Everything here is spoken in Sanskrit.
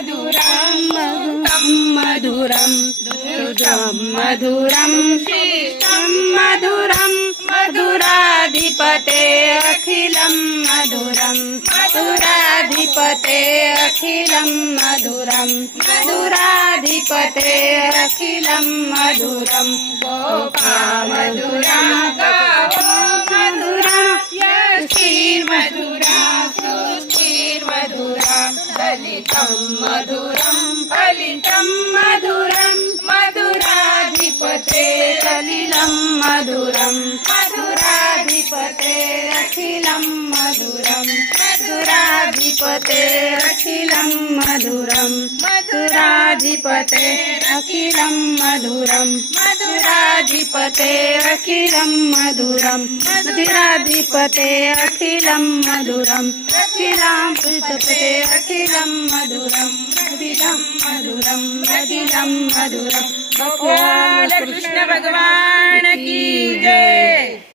मधुरं मधुरं मधुरं श्रेष्ठं मधुरं मधुराधिपते अखिलं मधुरं मधुराधिपते अखिलं मधुरं मधुराधिपते अखिलं मधुरं गोपामधुरं मधुरं यश्चिर्मधुरा सुश्चिर्मधुरा फलितं मधुरं फलितं मधुरं मधुराधिपते अखिलं मधुरं मधुराधिपते अखिलं मधुरं मधुराधिपते अखिलं मधुरं मधुराधिपते अखिलं मधुरं मधुराधिपते अखिलं मधुरं मधुराधिपते अखिलं मधुरं अखिलाधिपते अखिलं मधुरं मधुरं मधुरं मधुरं मधुरं। कृष्ण भगवान